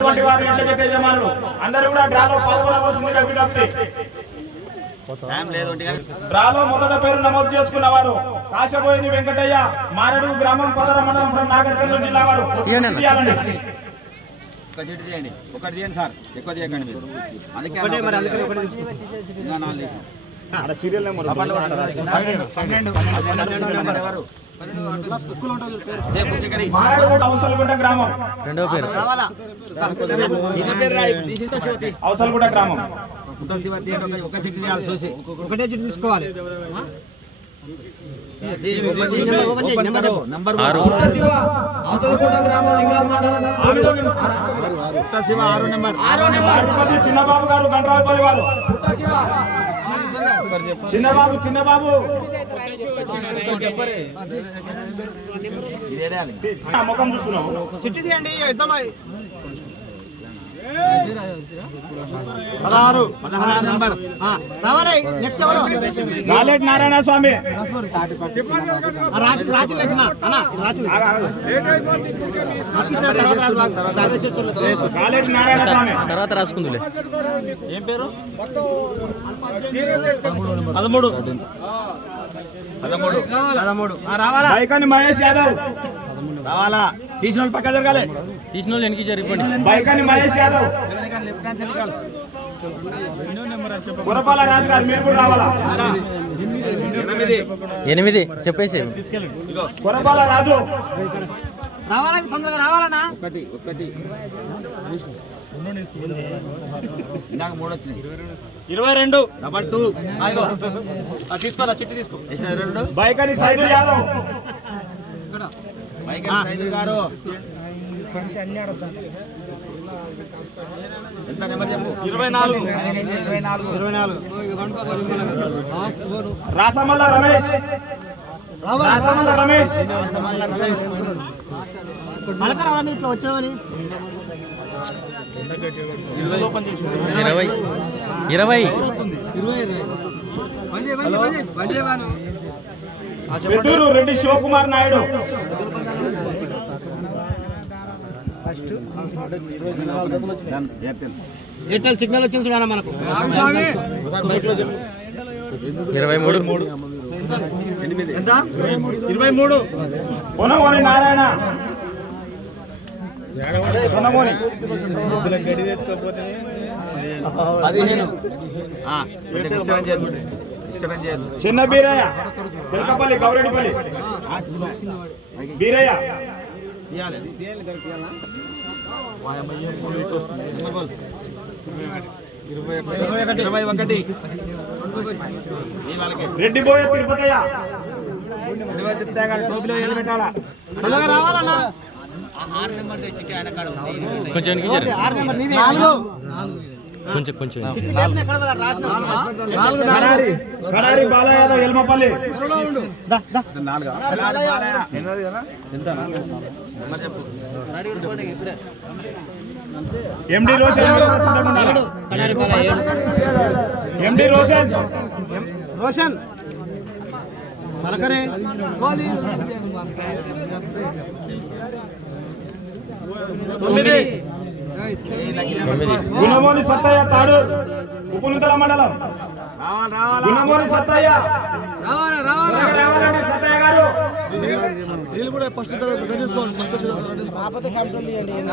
అటువంటి వారు ఇంటి చేత యజమానులు అందరూ కూడా డ్రాలో పాల్గొనవలసిందిగా విజ్ఞప్తి డ్రాలో మొదట పేరు నమోదు చేసుకున్న వారు కాశబోయిని వెంకటయ్య మారడు గ్రామం పదర మండలం ఫ్రం నాగర్కర్నూలు జిల్లా వారు ఒకటి సార్ ఎక్కువ తీయకండి మీరు అందుకే ఇంకా నాలుగు అవసలగుంట గ్రామం రెండవ పేరు గ్రామం చూసి ఒకటే చిట్టు తీసుకోవాలి చిన్నబాబు గారు గండ్రావుపల్లి వారు. చిన్నబాబు చిన్నబాబు. ముఖం చూస్తున్నావు. చిట్టు తీయండి ఇద్దామా పదహారు పదహారు నెంబర్. ఆ, రావాలి నెక్స్ట్ ఎవరు? గాలెట్ నారాయణ స్వామి. ఆ, రాసి వచ్చిన. గాలెట్ నారాయణ స్వామి. తర్వాత రాసుకుందులే. ఏం పేరు? పదమూడు. పదమూడు. పదమూడు. ఆ, రావాలా? బైకాని మహేష్ యాదవ్. రావాలా? తీసిన వాళ్ళు పక్క జరగాలి. తీసిన వాళ్ళు వెనక్కి జరిగిపోండి బైకాని మహేష్ యాదవ్. గురపాల రాజు గారు మీరు కూడా రావాలా? ఎనిమిది. చెప్పేసి గురపాల రాజు. రావాలా? తొందరగా రావాలన్నా ఒకటి ఒకటి. ఇందాక మూడు వచ్చినాయి. ఇరవై రెండు. Double two. తీసుకోవాలా చిట్టి తీసుకో. రెండు. బైకాని సైదుల్ యాదవ్. రాసమల్ల రమేష్ రాసమల్ల రమేష్ మలక రావాలి ఇట్లా వచ్చామని ఇరవై ఇరవై Pedduru Reddy Sivakumar Naidu. Airtel Airtel signal వచ్చింది చూడాలి మనకు. ఇరవై మూడు. ఎంత? ఇరవై మూడు. కొనగోని నారాయణ. కొనగోని పదిహేను. చేయద్దు డిస్టర్బెన్స్ చేయద్దు చిన్న బీరయ్య తెలకపల్లి గౌరెడ్డిపల్లి. బీరయ్య. రెడ్డి బోయ తిరుపతయ్య. టోపీలో పెట్టాలా రావాలన్నా కొంచెం ఆరు నెంబర్ నాలుగు. కొంచెం కొంచెం. కడారి బాలయాదవ్ ఎల్మపల్లి. ఎండి రోషన్ ఎండి రోషన్. రోషన్. పలకరే. తొమ్మిది. తొమ్మిది. గుణమోని సత్తయ్య తాడు ఉప్పునుతల మండలం. గుణమోని సత్తయ్య. రావాలండి సత్తయ్య గారు.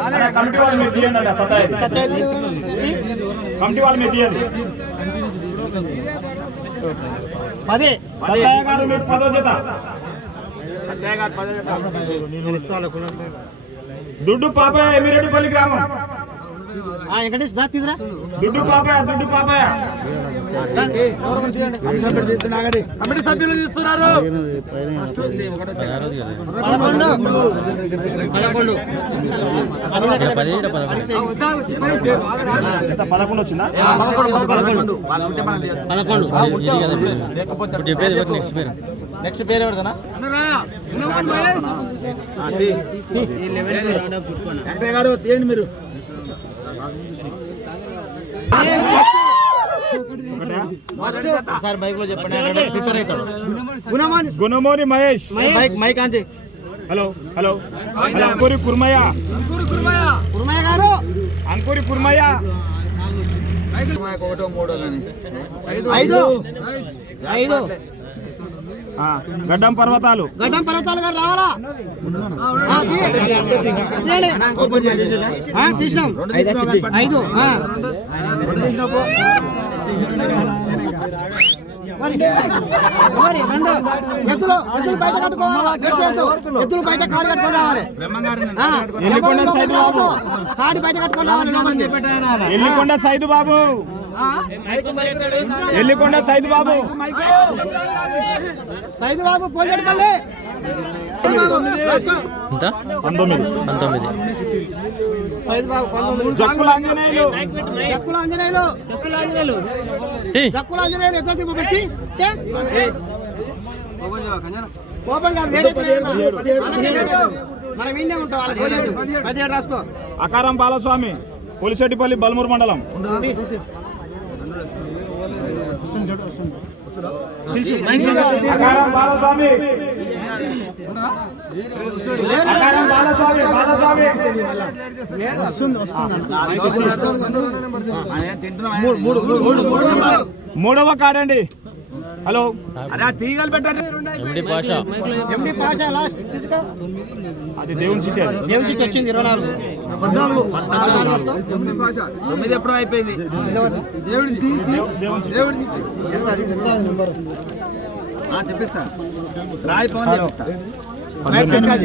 అరే, కమిటీ వాళ్ళు మీరు తీయండి అండి ఆ సత్తయ్య. కమిటీ వాళ్ళు మీరు తీయండి. పది. సత్తయ్య గారు పదో పది దుడ్డు పాపయ్య ఎమిరెడ్డిపల్లి గ్రామం. వెంకటేష్ దా తీదురా. దుడ్డు పాపయ్య దుడ్డు కమిటీ సభ్యులు తీస్తున్నారు. పదకొండు. వచ్చిందా? పదకొండు పదకొండు. నెక్స్ట్ పేరు నెక్స్ట్ పేరు ఎవరిదనా గారు తీయండి మీరు. సార్ బైక్లో చెప్పండి. ప్రిపేర్ అవుతాడు గుణమాని. గుణమోని మహేష్. మైక్ మైక్ అంతే హలో హలో అలంపూరి కుర్మయ్య. కుర్మయ్య గారు. చిలుకూరి కుర్మయ్య. ఒకటో మూడో ఐదు. ఐదు. గడ్డం పర్వతాలు. గడ్డం పర్వతాలు గారు రావాలా? తీసినాం. ఐదు ఆ. మరి మరి రెండు. ఎత్తులు ఎత్తులు బయట కట్టుకోవాలా? గట్టి ఎత్తు. ఎత్తులు బయట కాడు కట్టుకొని రావాలి. ఆ, ఎల్లికొండ సైడ్ బాబు. కాడి బయట కట్టుకొని రావాలి. లోపలికి. ఎల్లికొండ సైదు బాబు. ఎల్లికొండ సైదు బాబు. సైదు బాబు పోలేడుపల్లి పంతొమ్మిది. పంతొమ్మిది. సైదు బాబు పంతొమ్మిది. జక్కుల ఆంజనేయులు. జక్కుల ఆంజనేయులు. తీ జక్కుల ఆంజనేయులు ఎట్లా తిప్ప పెట్టి. కోపం కాదు. మనం ఉంటాం వాళ్ళకి పదిహేడు రాసుకో. అకారం బాలస్వామి పులిశెట్టిపల్లి బల్మూరు మండలం. బాలస్వామి మూడవ కాడండి హలో. తీగలు లాస్ట్ తీసుకో అది దేవుని చిట్టి అది. దేవుని చిట్టి వచ్చింది ఇరవై నాలుగు. తొమ్మిది ఎప్పుడో అయిపోయింది. దేవుని చిట్టి. ఎంత అది? ఎంత అది నెంబరు? ఆ, చెప్పిస్తా. రాయి చెప్పిస్తా కాదు.